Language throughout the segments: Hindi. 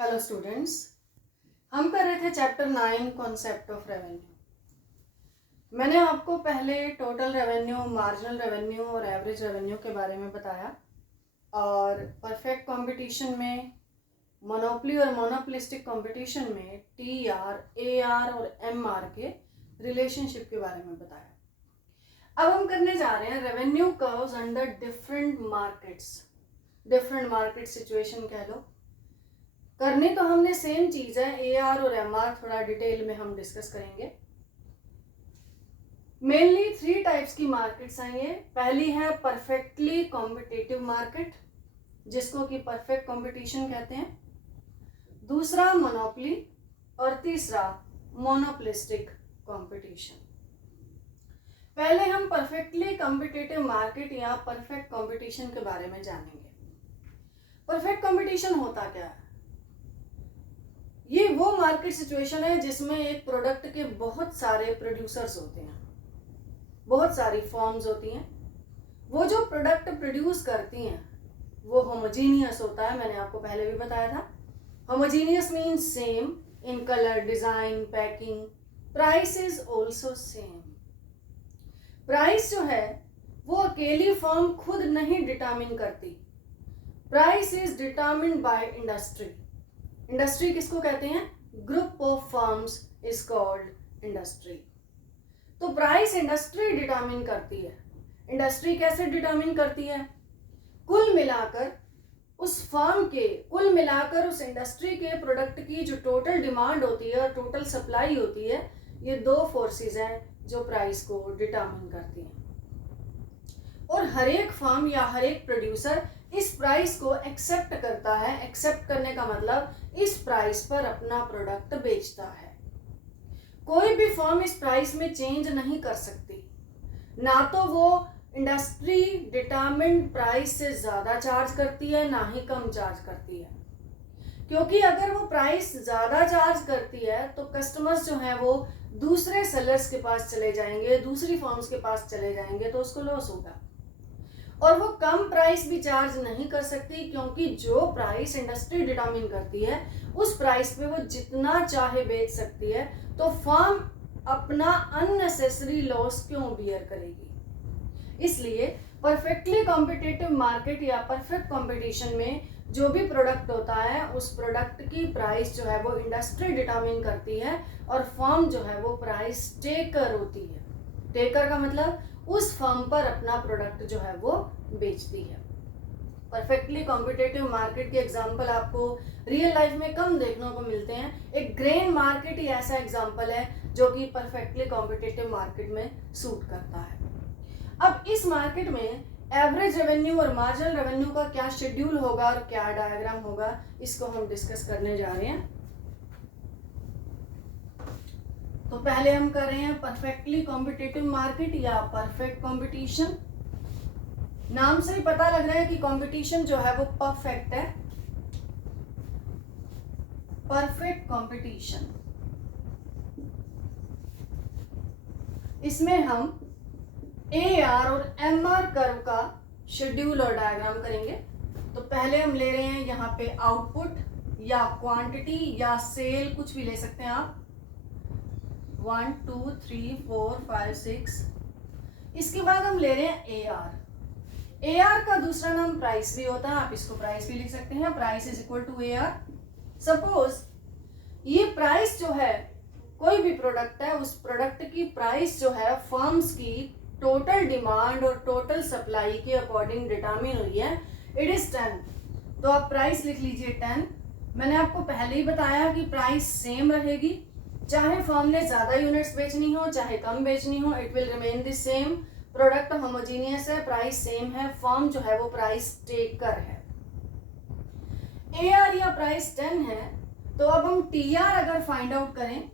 हेलो स्टूडेंट्स, हम कर रहे थे चैप्टर 9 कॉन्सेप्ट ऑफ रेवेन्यू। मैंने आपको पहले टोटल रेवेन्यू, मार्जिनल रेवेन्यू और एवरेज रेवेन्यू के बारे में बताया और परफेक्ट कंपटीशन में, मोनोपोली और मोनोपोलिस्टिक कंपटीशन में टीआर, एआर और एमआर के रिलेशनशिप के बारे में बताया। अब हम करने जा रहे हैं revenue curves under different markets. Different market situation कह लो। करनी तो हमने सेम चीज है, एआर और एमआर थोड़ा डिटेल में हम डिस्कस करेंगे। मेनली 3 टाइप्स की मार्केट्स हैं ये। पहली है परफेक्टली कॉम्पिटिटिव मार्केट, जिसको कि परफेक्ट कंपटीशन कहते हैं। दूसरा मोनोपोली और तीसरा मोनोपोलिस्टिक कंपटीशन। पहले हम परफेक्टली कॉम्पिटिटिव मार्केट या परफेक्ट कंपटीशन के बारे में जानेंगे। परफेक्ट कंपटीशन होता क्या है? ये वो मार्केट सिचुएशन है जिसमें एक प्रोडक्ट के बहुत सारे प्रोड्यूसर्स होते हैं, बहुत सारी फर्म्स होती हैं। वो जो प्रोडक्ट प्रोड्यूस करती हैं वो होमोजीनियस होता है। मैंने आपको पहले भी बताया था। Homogeneous means same in colour, design, packing. Price is also same. Price जो है वो अकेली फर्म खुद नहीं डिटरमिन करती। Price is determined by industry. Industry किसको कहते हैं? Group of firms is called industry. तो प्राइस इंडस्ट्री डिटरमिन करती है। इंडस्ट्री कैसे डिटरमिन करती है? कुल मिलाकर उस इंडस्ट्री के प्रोडक्ट की जो टोटल डिमांड होती है और टोटल सप्लाई होती है, ये 2 फोर्सेस हैं जो प्राइस को डिटरमिन करती हैं। और हर एक फर्म या हर एक प्रोड्यूसर इस प्राइस को एक्सेप्ट करता है। एक्सेप्ट करने का मतलब इस प्राइस पर अपना प्रोडक्ट बेचता है। कोई भी फर्म इस प्राइस में चेंज नहीं कर सकती। ना तो वो इंडस्ट्री डिटरमिन्ड प्राइस से ज्यादा चार्ज करती है, ना ही कम चार्ज करती है। क्योंकि अगर वो प्राइस ज्यादा चार्ज करती है तो कस्टमर्स जो हैं वो दूसरे सेलर्स के पास चले जाएंगे, दूसरी फर्म्स के पास चले जाएंगे, तो उसको लॉस होगा। और वो कम प्राइस भी चार्ज नहीं कर सकती, क्योंकि जो प्राइस इंडस्ट्री डिटरमिन करती है उस प्राइस पे वो जितना चाहे बेच सकती है। तो फर्म अपना अननेसेसरी लॉस क्यों बियर करेगी? इसलिए परफेक्टली कॉम्पिटिटिव मार्केट या परफेक्ट कंपटीशन में जो भी प्रोडक्ट होता है उस प्रोडक्ट की प्राइस जो है वो इंडस्ट्री डिटरमिन करती है और फर्म जो है वो प्राइस टेकर होती है। टेकर का मतलब उस फर्म पर अपना प्रोडक्ट जो है वो बेचती है। परफेक्टली कॉम्पिटिटिव मार्केट के एग्जांपल आपको रियल लाइफ में कम देखने को मिलते हैं। एक ग्रेन मार्केट ही ऐसा एग्जांपल है जो कि परफेक्टली कॉम्पिटिटिव मार्केट में सूट करता है। अब इस मार्केट में एवरेज रेवेन्यू और मार्जिनल रेवेन्यू का क्या शेड्यूल होगा और क्या डायग्राम होगा, इसको हम डिस्कस करने जा रहे हैं। तो पहले हम कर रहे हैं परफेक्टली कॉम्पिटिटिव मार्केट या परफेक्ट कंपटीशन। नाम से ही पता लग रहा है कि कंपटीशन जो है वो परफेक्ट है। परफेक्ट कंपटीशन, इसमें हम एआर और एमआर कर्व का शेड्यूल और डायग्राम करेंगे। तो पहले हम ले रहे हैं यहाँ पे आउटपुट या क्वांटिटी या सेल, कुछ भी ले सकते हैं आप। 1 2 3 4 5 6। इसके बाद हम ले रहे हैं एआर। एआर का दूसरा नाम प्राइस भी होता है, आप इसको प्राइस भी लिख सकते हैं। Price is equal to AR. Suppose ये प्राइस जो है, कोई भी प्रोडक्ट है, उस प्रोडक्ट की प्राइस जो है फर्म्स की टोटल डिमांड और टोटल सप्लाई के अकॉर्डिंग डिटरमिन हुई है। It is 10। तो आप प्राइस लिख लीजिए 10। मैंने आपको पहले ही बताया कि प्राइस सेम रहेगी, चाहे फर्म ने ज्यादा यूनिट्स बेचनी हो चाहे कम बेचनी हो, it will remain the same. Product homogeneous है, प्राइस सेम है, फर्म जो है वो प्राइस टेकर है। एआर या प्राइस 10 है, तो अब हम टीआर अगर फाइंड आउट करें,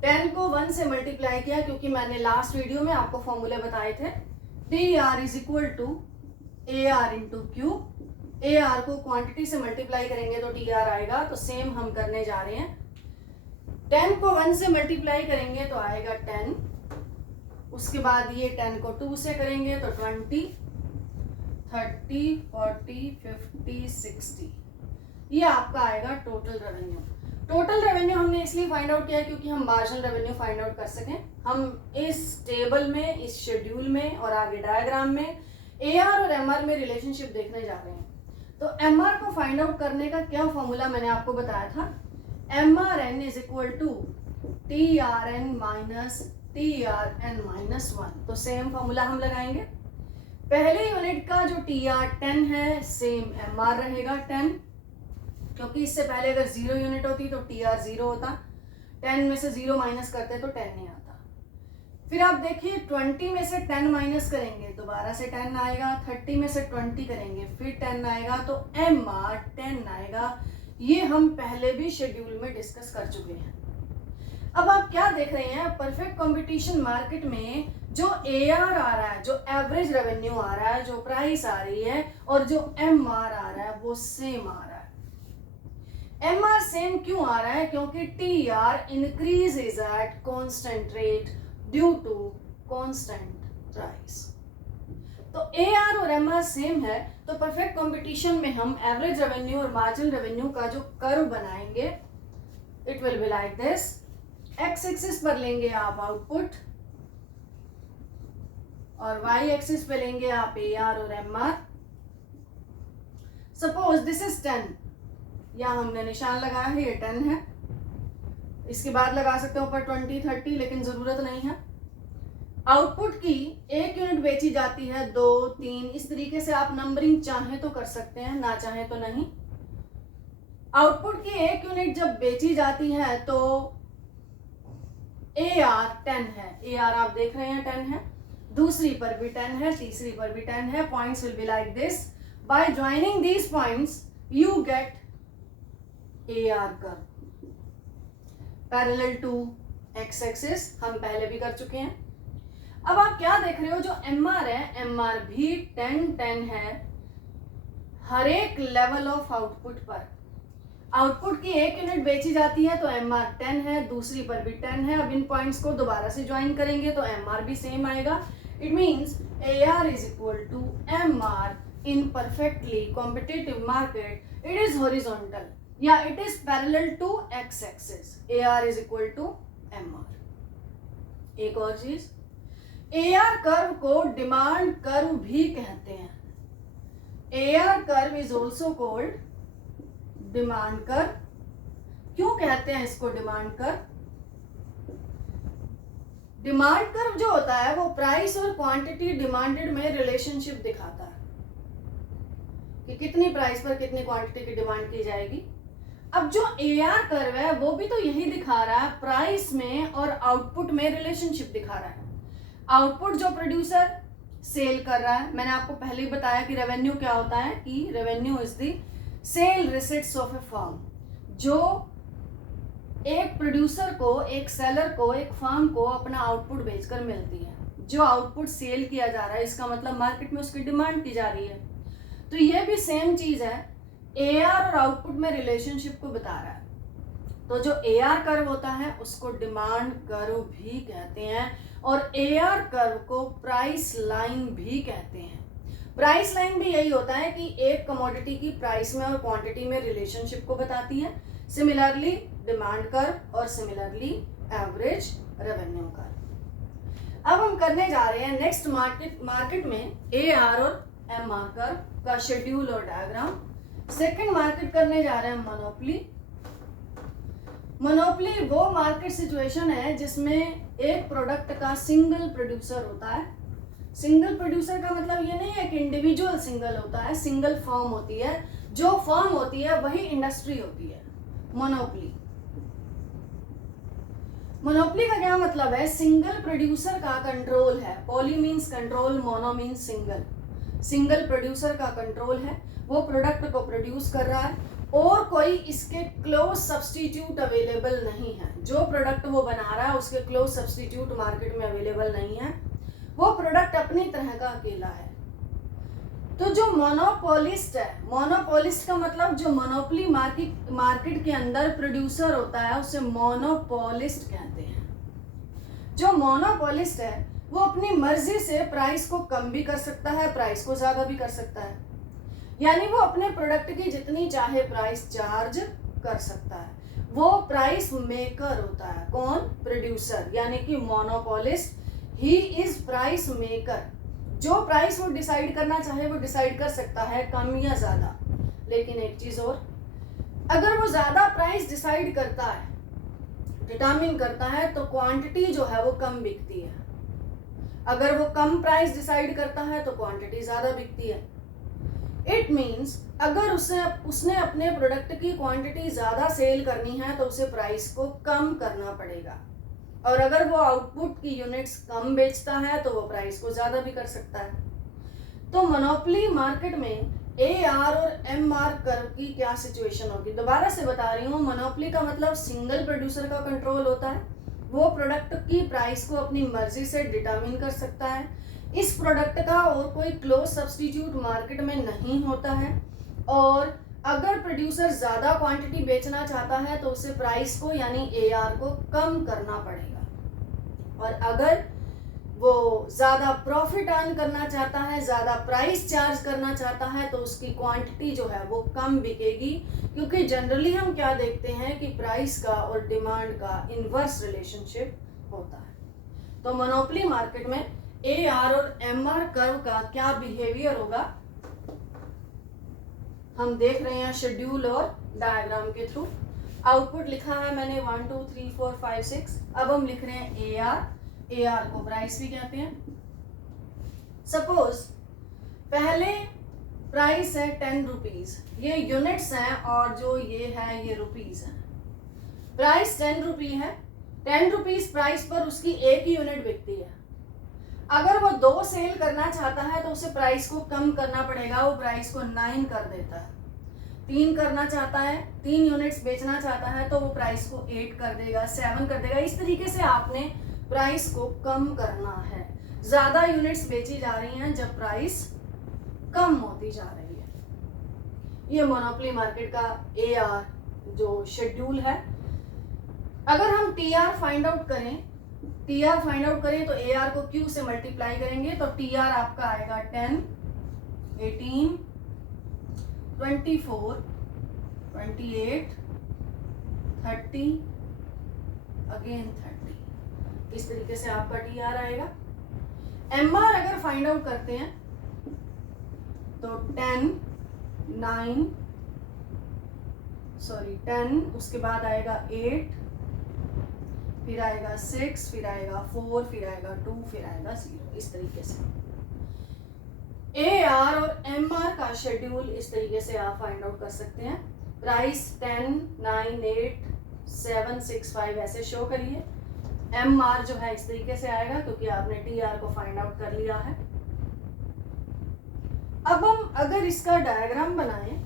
10 को 1 से मल्टीप्लाई किया, क्योंकि मैंने लास्ट वीडियो में आपको फॉर्मूले बताए थे। TR is equal to AR into Q. AR को क्वांटिटी से मल्टीप्लाई करेंगे तो टीआर आएगा, तो सेम हम करने जा रहे हैं। 10 को 1 से मल्टीप्लाई करेंगे तो आएगा 10। उसके बाद ये 10 को 2 से करेंगे तो 20, 30, 40, 50, 60। ये आपका आएगा टोटल रेवेन्यू। टोटल रेवेन्यू हमने इसलिए फाइंड आउट किया क्योंकि हम मार्जिनल रेवेन्यू फाइंड आउट कर सकें। हम इस टेबल में, इस शेड्यूल में और आगे डायग्राम में AR और MR में रिलेशनशिप देखने जा रहे हैं। तो MR को फाइंड आउट करने का क्या फॉर्मूला मैंने आपको बताया था, MRN is equal to TRN minus TRN minus 1। तो सेम फॉर्मूला हम लगाएंगे। पहले यूनिट का जो TR 10 है सेम MR रहेगा 10, क्योंकि इससे पहले अगर 0 यूनिट होती तो TR 0 होता, 10 में से 0 माइनस करते तो 10 नहीं आता। फिर आप देखिए 20 में से 10 माइनस करेंगे दोबारा से 10 आएगा, 30 में से 20 करेंगे फिर 10 आएगा, तो MR 10 आएगा। ये हम पहले भी शेड्यूल में डिस्कस कर चुके हैं। अब आप क्या देख रहे हैं, परफेक्ट कंपटीशन मार्केट में जो AR आ रहा है, जो एवरेज रेवेन्यू आ रहा है, जो प्राइस आ रही है और जो MR आ रहा है वो सेम आ रहा है। MR सेम क्यों आ रहा है, क्योंकि TR increase is at constant rate due to constant price. तो AR और MR सेम है, तो परफेक्ट कंपटीशन में हम एवरेज रेवेन्यू और मार्जिनल रेवेन्यू का जो कर्व बनाएंगे it will be like this. X axis पर लेंगे आप आउटपुट और वाई एक्सिस पे लेंगे आप AR और MR। सपोज दिस इज 10, यहाँ हमने निशान लगाया है, ये 10 है। इसके बाद लगा सकते हैं ऊपर 20, 30, लेकिन जरूरत नहीं है। आउटपुट की 1 यूनिट बेची जाती है, 2, 3, इस तरीके से आप नंबरिंग चाहे तो कर सकते हैं, ना चाहे तो नहीं। आउटपुट की 1 यूनिट जब बेची जाती है तो AR 10 है, AR आप देख रहे हैं 10 है, दूसरी पर भी 10 है, तीसरी पर भी 10 है। Points will be like this. By joining these points you get AR curve parallel to x axis, हम पहले भी कर चुके हैं। अब आप क्या देख रहे हो, जो MR है, MR भी 10, 10 है हर एक लेवल ऑफ आउटपुट पर। आउटपुट की 1 यूनिट बेची जाती है तो MR 10 है, दूसरी पर भी 10 है। अब इन पॉइंट्स को दोबारा से ज्वाइन करेंगे तो MR भी सेम आएगा। It means AR is equal to MR in perfectly competitive market. It is horizontal या it is parallel to x axis. AR is equal to MR। एक और चीज, AR कर्व को डिमांड कर्व भी कहते हैं। AR curve is also called demand curve. क्यों कहते हैं इसको डिमांड कर्व? डिमांड कर्व जो होता है वो प्राइस और क्वांटिटी डिमांडेड में रिलेशनशिप दिखाता है कि कितनी प्राइस पर कितनी क्वांटिटी की डिमांड की जाएगी। अब जो AR कर्व है वो भी तो यही दिखा रहा है, प्राइस में और आउटपुट में रिलेशनशिप दिखा रहा है। आउटपुट जो प्रोड्यूसर सेल कर रहा है, मैंने आपको पहले ही बताया कि रेवेन्यू क्या होता है, कि revenue is the sale receipts of a firm. जो एक प्रोड्यूसर को, एक सेलर को, एक फर्म को अपना आउटपुट बेचकर मिलती है। जो आउटपुट सेल किया जा रहा है इसका मतलब मार्केट में उसकी डिमांड की जा रही है। तो ये भी सेम चीज है, AR और आउटपुट में रिलेशनशिप को बता रहा है। तो जो AR कर्व होता है उसको डिमांड कर्व भी कहते हैं और AR कर्व को प्राइस लाइन भी कहते हैं। प्राइस लाइन भी यही होता है कि एक कमोडिटी की प्राइस में और क्वांटिटी में रिलेशनशिप को बताती है। सिमिलरली डिमांड कर्व और सिमिलरली एवरेज रेवेन्यू कर्व। अब हम करने जा रहे हैं नेक्स्ट मार्केट में AR और MR कर्व का शेड्यूल और डायग्राम। सेकंड मार्केट करने जा रहे हैं मोनोपोली। मोनोपोली वो मार्केट सिचुएशन है जिसमें एक प्रोडक्ट का सिंगल प्रोड्यूसर होता है। सिंगल प्रोड्यूसर का मतलब ये नहीं है कि इंडिविजुअल सिंगल होता है, सिंगल फर्म होती है। जो फर्म होती है वही इंडस्ट्री होती है। मोनोपोली, मोनोपोली का क्या मतलब है? सिंगल प्रोड्यूसर का कंट्रोल है। Poly means control, mono means single. Single producer का कंट्रोल है, वो प्रोडक्ट को प्रोड्यूस कर रहा है और कोई इसके क्लोज सब्स्टिट्यूट अवेलेबल नहीं है। जो प्रोडक्ट वो बना रहा है उसके क्लोज सब्स्टिट्यूट मार्केट में अवेलेबल नहीं है। वो प्रोडक्ट अपनी तरह का अकेला है। तो जो मोनोपोलिस्ट है, मोनोपोलिस्ट का मतलब जो मोनोपोली मार्केट के अंदर प्रोड्यूसर होता है उसे मोनोपोलिस्ट कहते हैं। जो मोनोपोलिस्ट है वो अपनी मर्जी से प्राइस को कम भी कर सकता है, प्राइस को ज्यादा भी कर सकता है। यानी वो अपने प्रोडक्ट की जितनी चाहे प्राइस चार्ज कर सकता है। वो प्राइस मेकर होता है। कौन? प्रोड्यूसर, यानी कि monopolist. He is price maker. जो प्राइस वो डिसाइड करना चाहे वो डिसाइड कर सकता है, कम या ज्यादा। लेकिन एक चीज और, अगर वो ज्यादा प्राइस डिसाइड करता है, डिटरमिन करता है, तो क्वांटिटी जो है वो कम बिकती है। अगर वो कम प्राइस डिसाइड करता है तो क्वांटिटी ज्यादा बिकती है। इट मीन्स अगर उसने अपने प्रोडक्ट की क्वांटिटी ज्यादा सेल करनी है तो उसे प्राइस को कम करना पड़ेगा, और अगर वो आउटपुट की यूनिट्स कम बेचता है तो वो प्राइस को ज्यादा भी कर सकता है। तो मोनोपोली मार्केट में AR और MR कर्व की क्या सिचुएशन होगी? दोबारा से बता रही हूँ, मोनोपोली का मतलब सिंगल प्रोड्यूसर का कंट्रोल होता है। वो प्रोडक्ट की प्राइस को अपनी मर्जी से डिटरमिन कर सकता है। इस प्रोडक्ट का और कोई क्लोज सब्स्टिट्यूट मार्केट में नहीं होता है, और अगर प्रोड्यूसर ज़्यादा क्वांटिटी बेचना चाहता है तो उसे प्राइस को यानी AR को कम करना पड़ेगा, और अगर वो ज़्यादा प्रॉफिट अर्न करना चाहता है, ज़्यादा प्राइस चार्ज करना चाहता है, तो उसकी क्वांटिटी जो है वो कम बिकेगी। क्योंकि जनरली हम क्या देखते हैं कि प्राइस का और डिमांड का इन्वर्स रिलेशनशिप होता है। तो मोनोपोली मार्केट में AR और MR कर्व का क्या बिहेवियर होगा हम देख रहे हैं शेड्यूल और डायग्राम के थ्रू। आउटपुट लिखा है मैंने 1 2 3 4 5 6। अब हम लिख रहे हैं AR को प्राइस भी कहते हैं। सपोज पहले प्राइस है 10 रुपीज, ये यूनिट्स हैं, और जो ये है ये रुपीज है। प्राइस 10 रुपी है, 10 रुपीज प्राइस पर उसकी एक ही यूनिट बिकती है। अगर वो 2 सेल करना चाहता है तो उसे प्राइस को कम करना पड़ेगा, वो प्राइस को 9 कर देता है। 3 करना चाहता है, 3 यूनिट्स बेचना चाहता है तो वो प्राइस को 8 कर देगा, 7 कर देगा। इस तरीके से आपने प्राइस को कम करना है। ज्यादा यूनिट्स बेची जा रही हैं जब प्राइस कम होती जा रही है। ये मोनोपोली मार्केट का AR जो शेड्यूल है। अगर हम TR फाइंड आउट करें तो AR को Q से मल्टीप्लाई करेंगे तो TR आपका आएगा 10, 18, 24, 28, 30, अगेन 30। इस तरीके से आपका TR आएगा। MR अगर फाइंड आउट करते हैं तो 10, उसके बाद आएगा 8, फिर आएगा 6, फिर आएगा 4, फिर आएगा 2, फिर आएगा 0। इस तरीके से AR और MR का शेड्यूल इस तरीके से आप फाइंड आउट कर सकते हैं। प्राइस 10, 9, 8, 7, 6, 5 ऐसे शो करिए। MR जो है इस तरीके से आएगा क्योंकि आपने TR को फाइंड आउट कर लिया है। अब हम अगर इसका डायग्राम बनाएं,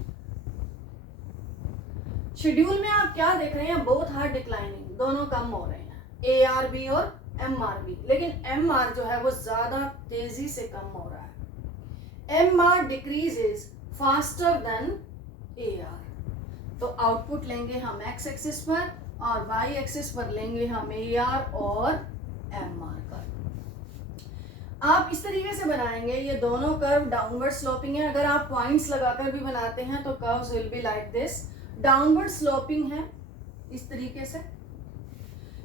शेड्यूल में आप क्या देख रहे हैं? बोथ आर डिक्लाइनिंग, दोनों कम हो रहे हैं, AR भी और MR भी। लेकिन MR जो है वो ज्यादा तेजी से कम हो रहा है। MR decreases faster than AR। तो आउटपुट लेंगे हम X एक्सिस पर और Y एक्सिस पर लेंगे हम AR और MR कर्व। आप इस तरीके से बनाएंगे, ये दोनों कर्व डाउनवर्ड स्लोपिंग है। अगर आप पॉइंट्स लगाकर भी बनाते हैं तो curves will be like this. Downward sloping है इस तरीके से।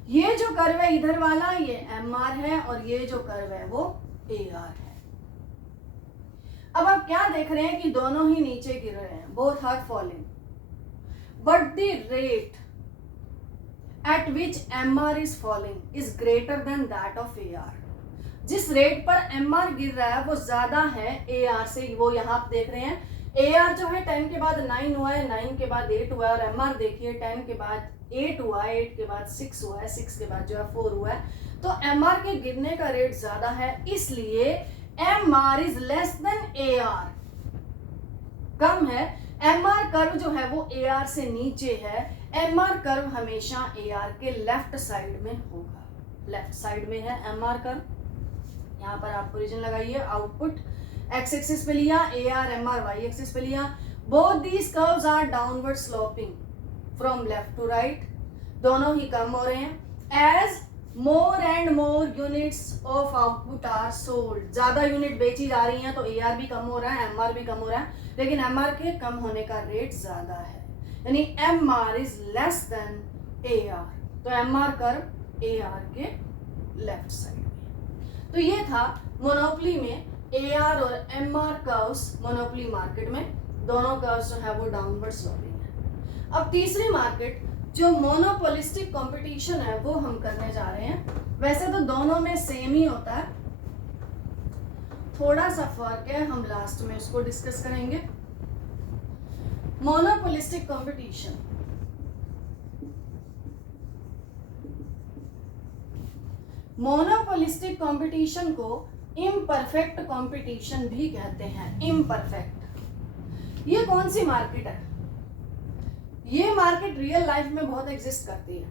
ये जो कर्व है इधर वाला ये MR है और ये जो कर्व है वो AR है। अब आप क्या देख रहे हैं कि दोनों ही नीचे गिर रहे हैं, both are falling, but the rate at which MR is falling is greater than that of AR। जिस रेट पर MR गिर रहा है वो ज्यादा है AR से। वो यहाँ आप देख रहे हैं AR जो है 10 के बाद 9 हुआ है, 9 के बाद 8 हुआ है, और MR देखिए 10 के बाद 8 हुआ है, 8 के बाद 6 हुआ है, 6 के बाद जो है 4 हुआ है। तो MR के गिरने का रेट ज्यादा है, इसलिए MR is less than AR, कम है। MR कर्व जो है वो AR से नीचे है। MR कर्व हमेशा AR के लेफ्ट साइड में होगा। लेफ्ट साइड में है MR कर्व। यहाँ पर आप ओरिजिन लगाइए। आउटपुट X एक्सिस पे लिया, AR MR Y एक्सिस पे लिया। Both these curves are downward sloping from left to right, दोनों ही कम हो रहे हैं। As more and more units of output are sold, ज्यादा यूनिट बेची जा रही हैं तो AR भी कम हो रहा है, MR भी कम हो रहा है, लेकिन MR के कम होने का रेट ज्यादा है, यानी MR is less than AR, तो MR कर्व AR के लेफ्ट साइड में। तो ये था मोनोपोली में AR और MR कर्व्स, मोनोपोली मार्केट में दोनों कर्व्स जो है वो डाउनवर्ड स्लोपिंग है। अब तीसरी मार्केट जो मोनोपोलिस्टिक कंपटीशन है वो हम करने जा रहे हैं। वैसे तो दोनों में सेम ही होता है, थोड़ा सा फर्क है, हम लास्ट में उसको डिस्कस करेंगे। मोनोपोलिस्टिक कंपटीशन, मोनोपोलिस्टिक कंपटीशन को इम्परफेक्ट कंपटीशन भी कहते हैं। इम्परफेक्ट, ये कौन सी मार्केट है? ये मार्केट रियल लाइफ में बहुत एग्जिस्ट करती है।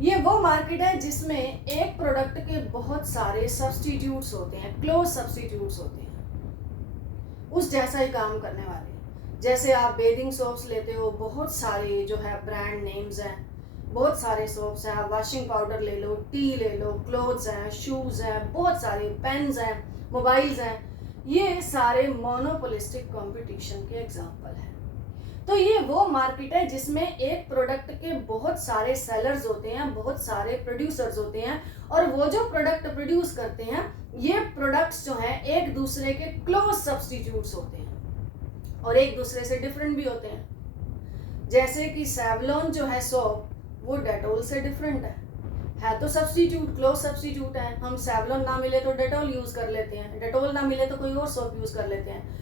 ये वो मार्केट है जिसमें एक प्रोडक्ट के बहुत सारे सब्स्टिट्यूट्स होते हैं, क्लोज सब्स्टिट्यूट्स होते हैं उस जैसा ही काम करने वाले। जैसे आप बेदिंग सोप्स लेते हो, बहुत सारे जो है ब्रांड नेम्स हैं, बहुत सारे सोप्स हैं, आप वॉशिंग पाउडर ले लो, टी ले लो, क्लोथ्स हैं, शूज़ हैं, बहुत सारे पेन्स हैं, मोबाइल्स हैं, ये सारे मोनोपोलिस्टिक कंपटीशन के एग्जाम्पल हैं। तो ये वो मार्केट है जिसमें एक प्रोडक्ट के बहुत सारे सेलर्स होते हैं, बहुत सारे प्रोड्यूसर्स होते हैं, और वो जो प्रोडक्ट प्रोड्यूस करते हैं ये प्रोडक्ट्स जो हैं एक दूसरे के क्लोज सब्स्टिट्यूट्स होते हैं और एक दूसरे से डिफरेंट भी होते हैं। जैसे कि सेवलॉन जो है सोप, वो डेटोल से डिफरेंट है तो सब्स्टिट्यूट, क्लोज सब्स्टिट्यूट है। हम सेवलॉन ना मिले तो डेटोल यूज कर लेते हैं, डेटोल ना मिले तो कोई और सोप यूज कर लेते हैं।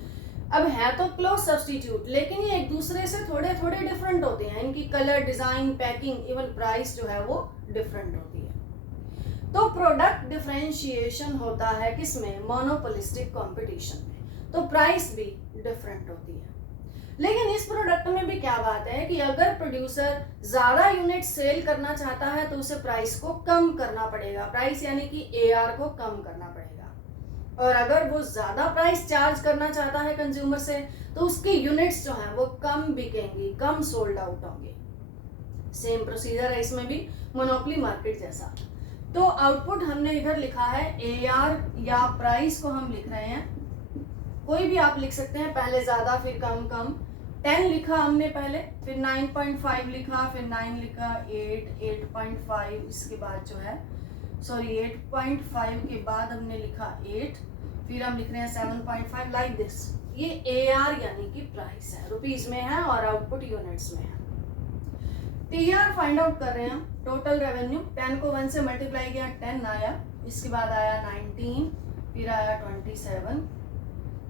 अब है तो क्लोज सब्स्टिट्यूट, लेकिन ये एक दूसरे से थोड़े थोड़े डिफरेंट होते हैं, इनकी colour, design, packing, even price जो है वो डिफरेंट होती है। तो प्रोडक्ट डिफरेंशिएशन होता है किसमें? मोनोपोलिस्टिक कंपटीशन में। तो प्राइस भी डिफरेंट होती है। लेकिन इस प्रोडक्ट में भी क्या बात है कि अगर प्रोड्यूसर ज्यादा यूनिट सेल करना चाहता है तो उसे प्राइस को कम करना पड़ेगा, प्राइस यानी कि AR को कम करना पड़ेगा। और अगर वो ज्यादा प्राइस चार्ज करना चाहता है कंज्यूमर से तो उसकी यूनिट्स जो हैं वो कम बिकेंगी, कम सोल्ड आउट होंगे। सेम प्रोसीजर है इसमें भी, मोनोपोली मार्केट जैसा। तो आउटपुट हमने इधर लिखा है AR, या प्राइस को हम लिख रहे हैं, कोई भी आप लिख सकते हैं, पहले ज्यादा फिर कम कम। 10 लिखा हमने पहले, फिर 9.5 लिखा, फिर 9 लिखा, 8, 8.5, इसके बाद जो है 8.5 के बाद हमने लिखा 8, फिर हम लिख रहे हैं 7.5, लाइक दिस। ये AR यानी कि प्राइस है, रुपीज में है, और आउटपुट यूनिट्स में है। TR फाइंड आउट कर रहे हैं हम, टोटल रेवेन्यू। 10 को 1 से मल्टीप्लाई किया, 10 आया, इसके बाद आया 19, फिर आया 27,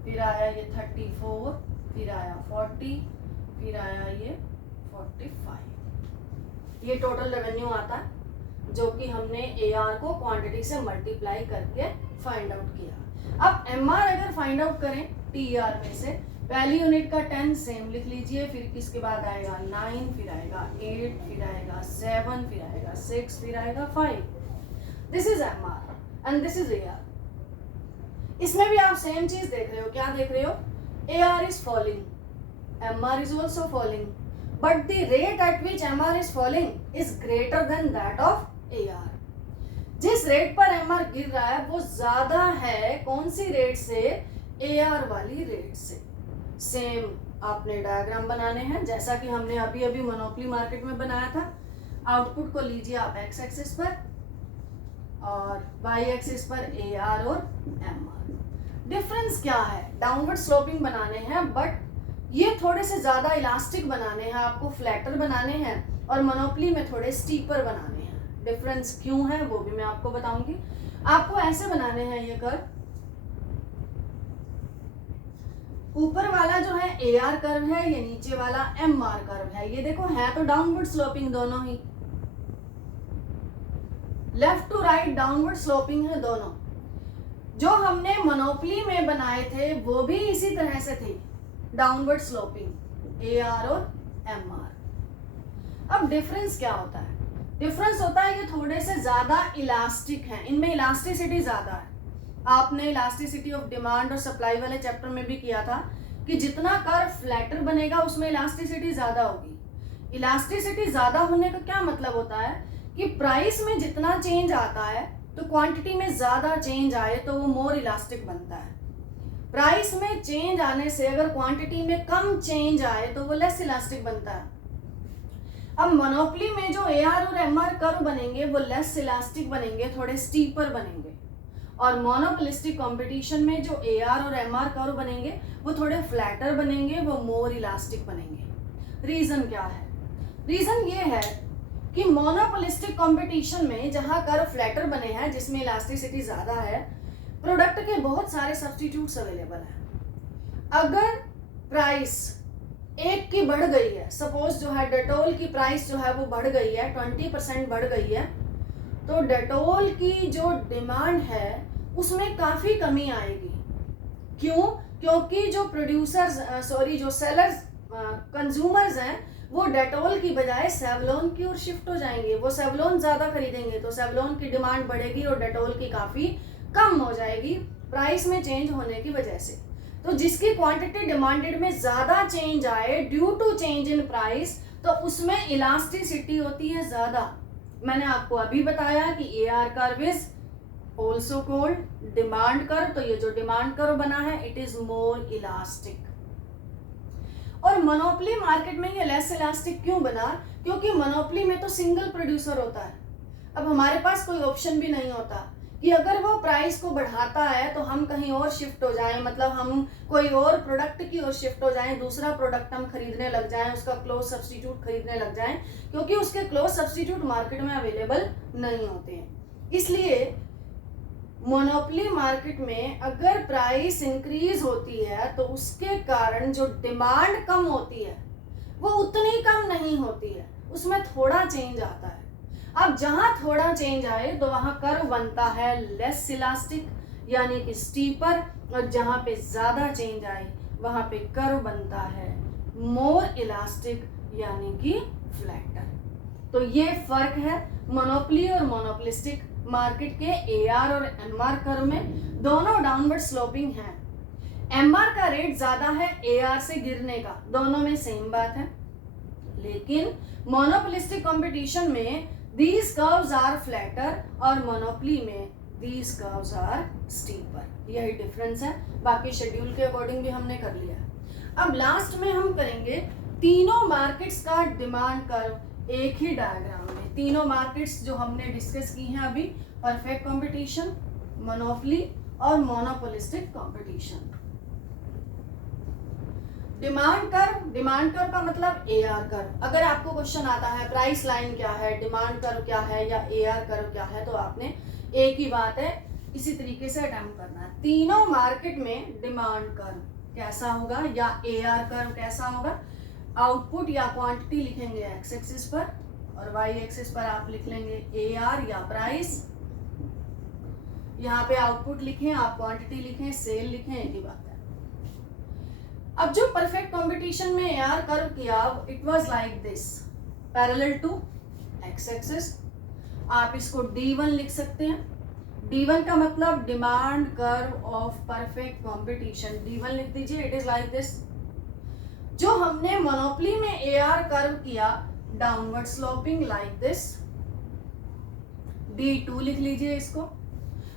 फिर आया ये 34, फिर आया 40, फिर आया ये 45। ये टोटल रेवेन्यू आता है जो कि हमने AR को क्वांटिटी से मल्टीप्लाई करके फाइंड आउट किया। अब MR अगर फाइंड आउट करें TR में से, पहली यूनिट का 10 सेम लिख लीजिए, फिर किसके बाद आएगा 9, फिर आएगा 8, फिर आएगा 7, फिर आएगा 6, फिर आएगा 5। This is MR and this is AR। इसमें भी आप सेम चीज देख रहे हो, क्या देख रहे हो? AR is falling, MR is also falling, but the rate at which MR is falling is greater than that of AR। जिस रेट पर MR गिर रहा है वो ज्यादा है कौन सी रेट से? AR वाली रेट से। सेम आपने डायग्राम बनाने हैं जैसा कि हमने अभी अभी मोनोपोली मार्केट में बनाया था। आउटपुट को लीजिए आप x एक्सिस पर और y एक्सिस पर AR और MR। डिफरेंस क्या है? डाउनवर्ड स्लोपिंग बनाने हैं, बट ये थोड़े से ज्यादा इलास्टिक बनाने हैं, आपको फ्लैटर बनाने हैं, और मोनोपोली में थोड़े स्टीपर बनाने हैं। डिफरेंस क्यों है वो भी मैं आपको बताऊंगी। आपको ऐसे बनाने हैं ये कर्व, ऊपर वाला जो है AR कर्व है, ये नीचे वाला MR कर्व है। ये देखो है तो डाउनवर्ड स्लोपिंग दोनों ही, left to right downward sloping है दोनों। जो हमने मोनोपोली में बनाए थे वो भी इसी तरह से थे, डाउनवर्ड स्लोपिंग, AR और MR। अब डिफरेंस क्या होता है? डिफरेंस होता है ये थोड़े से ज्यादा इलास्टिक हैं, इनमें इलास्टिसिटी ज्यादा है। आपने इलास्टिसिटी ऑफ डिमांड और सप्लाई वाले चैप्टर में भी किया था कि जितना कर्व फ्लैटर बनेगा उसमें इलास्टिसिटी ज्यादा होगी। इलास्टिसिटी ज्यादा होने का क्या मतलब होता है कि प्राइस में जितना चेंज आता है तो क्वांटिटी में ज़्यादा चेंज आए तो वो मोर इलास्टिक बनता है। प्राइस में चेंज आने से अगर क्वांटिटी में कम चेंज आए तो वो लेस इलास्टिक बनता है। अब मोनोपोली में जो एआर और एमआर कर्व बनेंगे वो लेस इलास्टिक बनेंगे, थोड़े स्टीपर बनेंगे, और मोनोपोलिस्टिक कंपटीशन में जो एआर और एमआर कर्व बनेंगे वो थोड़े फ्लैटर बनेंगे, वो मोर इलास्टिक बनेंगे। रीजन क्या है? रीजन ये है कि मोनोपोलिस्टिक कंपटीशन में जहां कर्व फ्लैटर बने हैं, जिसमें इलास्टिसिटी ज्यादा है, प्रोडक्ट के बहुत सारे सब्स्टिट्यूट्स अवेलेबल हैं। अगर प्राइस एक की बढ़ गई है, सपोज जो है डेटोल की प्राइस जो है वो बढ़ गई है, 20% बढ़ गई है, तो डेटोल की जो डिमांड है उसमें काफ़ी कमी आएगी। क्यों? क्योंकि जो प्रोड्यूसर्स जो सेलर्स कंज्यूमर्स हैं वो डेटोल की बजाय सेवलॉन की ओर शिफ्ट हो जाएंगे। वो सेवलॉन ज़्यादा खरीदेंगे तो सेवलॉन की डिमांड बढ़ेगी और डेटोल की काफ़ी कम हो जाएगी प्राइस में चेंज होने की वजह से। तो जिसकी क्वांटिटी डिमांडेड में ज़्यादा चेंज आए due to change in price, तो उसमें इलास्टिसिटी होती है ज़्यादा। मैंने आपको अभी बताया कि AR curve is also called demand curve. तो ये जो डिमांड कर्व बना है इट इज मोर इलास्टिक। और मोनोपोली मार्केट में ये लेस इलास्टिक क्यों बना? क्योंकि मोनोपोली में तो सिंगल प्रोड्यूसर होता है। अब हमारे पास कोई ऑप्शन भी नहीं होता कि अगर वो प्राइस को बढ़ाता है तो हम कहीं और शिफ्ट हो जाएं, मतलब हम कोई और प्रोडक्ट की ओर शिफ्ट हो जाएं, दूसरा प्रोडक्ट हम खरीदने लग जाएं, उसका क्लोज सब्स्टिट्यूट खरीदने लग जाएं, क्योंकि उसके क्लोज सब्स्टिट्यूट मार्केट में अवेलेबल नहीं होते हैं। इसलिए मोनोपोली मार्केट में अगर प्राइस इंक्रीज होती है तो उसके कारण जो डिमांड कम होती है वो उतनी कम नहीं होती है, उसमें थोड़ा चेंज आता है। अब जहां थोड़ा चेंज आए तो वहां कर्व बनता है लेस इलास्टिक यानी कि स्टीपर, और जहां पे ज्यादा चेंज आए वहां पे कर्व बनता है मोर इलास्टिक यानी कि फ्लैटर। तो ये फर्क है मोनोपोली और मोनोपोलिस्टिक मार्केट के एआर और एमआर कर्व में। दोनों डाउनवर्ड स्लोपिंग हैं। एमआर का रेट ज्यादा है एआर से गिरने का, दोनों में सेम बात है, लेकिन मोनोपोलिस्टिक कंपटीशन में these curves are flatter और मोनोपोली में these curves are steeper। यही डिफरेंस है। बाकी शेड्यूल के अकॉर्डिंग भी हमने कर लिया। अब लास्ट में हम करेंगे तीनों मार्केट्स का डिमांड कर्व एक ही डायग्राम में। तीनों मार्केट्स जो हमने डिस्कस की हैं अभी, परफेक्ट कंपटीशन, मोनोपोली और मोनोपोलिस्टिक कंपटीशन। डिमांड कर्व का मतलब एआर कर्व। अगर आपको क्वेश्चन आता है प्राइस लाइन क्या है, डिमांड कर्व क्या है या एआर कर्व क्या है, तो आपने एक ही बात है इसी तरीके से अटेम्प्ट करना है। तीनों मार्केट में डिमांड कर्व कैसा होगा या एआर कर्व कैसा होगा, आउटपुट या क्वांटिटी लिखेंगे एक्स एक्सिस पर और वाई एक्सिस पर आप लिख लेंगे एआर या प्राइस। यहाँ पे आउटपुट लिखें, आप क्वांटिटी लिखें, सेल लिखें, एक ही बात है। अब जो परफेक्ट कंपटीशन में एआर कर्व किया, it was like this, parallel to x axis. आप इसको D1 लिख सकते हैं। D1 का मतलब demand curve of perfect competition. D1 लिख दीजिए, इट इज लाइक दिस। जो हमने मोनोपोली में एआर कर्व किया, downward sloping like this, D2 लिख लीजिए इसको।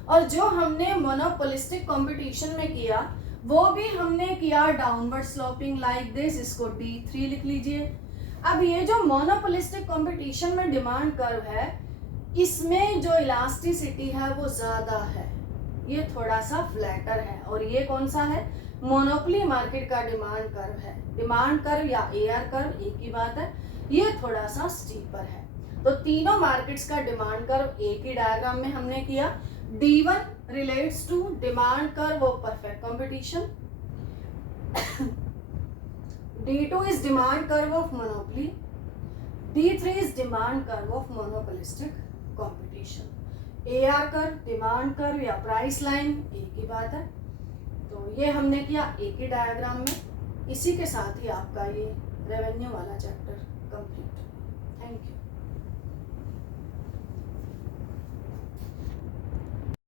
और जो हमने मोनोपोलिस्टिक कंपटीशन में किया वो भी हमने किया डाउनवर्ड स्लोपिंग लाइक दिस, इसको D3 लिख लीजिए। अब ये जो मोनोपोलिस्टिक कंपटीशन में डिमांड कर्व है, इसमें जो इलास्टिसिटी है वो ज्यादा है, ये थोड़ा सा फ्लैटर है। और ये कौन सा है? मोनोपोली मार्केट का डिमांड कर्व है। डिमांड कर्व या एआर कर्व एक ही बात है, ये थोड़ा सा स्टीपर है। तो तीनों मार्केट्स का डिमांड कर्व एक ही डायग्राम में हमने किया। D1 relates to demand curve of perfect competition. D2 is demand curve of monopoly. D3 is demand curve of monopolistic competition. AR curve, demand curve या price line एक ही बात है। तो ये हमने किया एक ही डायग्राम में। इसी के साथ ही आपका ये रेवेन्यू वाला चैप्टर कंप्लीट। Thank you.